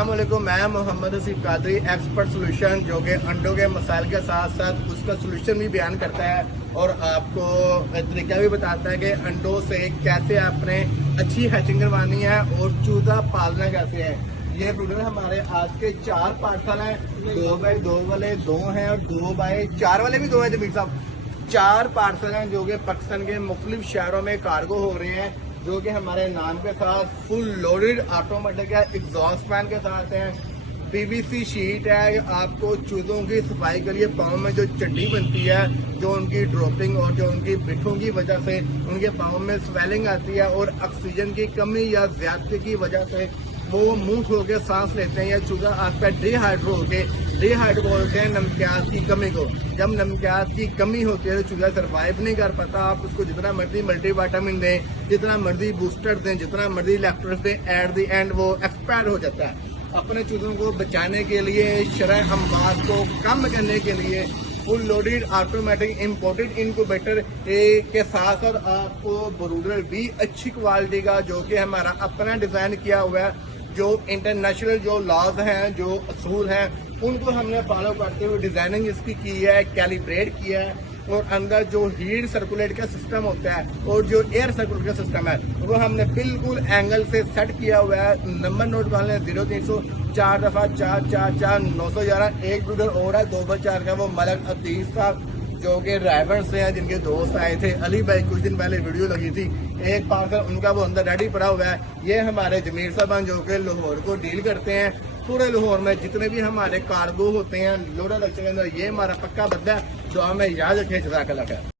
अस्सलाम वालेकुम। मैं मोहम्मद हसीब कादरी, एक्सपर्ट सोल्यूशन, जो कि अंडों के मसाइल के साथ साथ उसका सोल्यूशन भी बयान करता है और आपको तरीका भी बताता है कि अंडों से कैसे आपने अच्छी हैचिंग करवानी है और चूजा पालना कैसे है। ये ब्रूडर हमारे आज के 4 पार्सल हैं, 2x2 वाले 2 हैं और 2x4 वाले भी 2 हैं। जमीर साहब 4 पार्सल हैं जो कि पाकिस्तान के मुख्तलिफ शहरों में कार्गो हो रहे हैं, जो कि हमारे नाम के साथ फुल लोडेड ऑटोमेटिक है, एग्जॉस्ट फैन के साथ है, पीवीसी शीट है। आपको चूजों की सफाई के लिए पाँव में जो चड्डी बनती है, जो उनकी ड्रॉपिंग और जो उनकी पिठों की वजह से उनके पाँव में स्वेलिंग आती है और ऑक्सीजन की कमी या ज्यादती की वजह से वो मुंह खोल के सांस लेते हैं, या चूजा आपका डिहाइड्रो होके, डिहाइड्रो बोलते हैं नमकियात की कमी को। जब नमकियात की कमी होती है तो चूजा सर्वाइव नहीं कर पाता। आप उसको जितना मर्जी मल्टी विटामिन दें, जितना मर्जी बूस्टर दें, जितना मर्जी इलेक्ट्रोस दें, एट द एंड वो एक्सपायर हो जाता है। अपने चूजों को बचाने के लिए, शरह अमवात को कम करने के लिए full loaded automatic imported incubator के साथ साथ आपको ब्रूडर भी अच्छी क्वालिटी का, जो कि हमारा अपना डिजाइन किया हुआ है, जो इंटरनेशनल जो लॉज हैं, जो असूल हैं, उनको हमने फॉलो करते हुए डिजाइनिंग इसकी की है, कैलिब्रेट किया है। और अंदर जो हीट सर्कुलेट का सिस्टम होता है और जो एयर सर्कुलेट का सिस्टम है वो हमने बिल्कुल एंगल से सेट किया हुआ है। नंबर नोट कर लें 0300 4 दफा 444 911। एक ब्रूडर और है 2x4 का, वो मलक अतीस साहब जो कि रायबन से हैं, जिनके दोस्त आए थे अली भाई, कुछ दिन पहले वीडियो लगी थी। एक पार्सल उनका वो अंदर रेडी पड़ा हुआ है। ये हमारे जमीर साहब जो कि लाहौर को डील करते हैं। पूरे लाहौर में जितने भी हमारे कार्गो होते हैं लोडर लक्ष्य के अंदर, ये हमारा पक्का बंदा है जो हमें याद रखे। जज़ाकल्लाह खैर।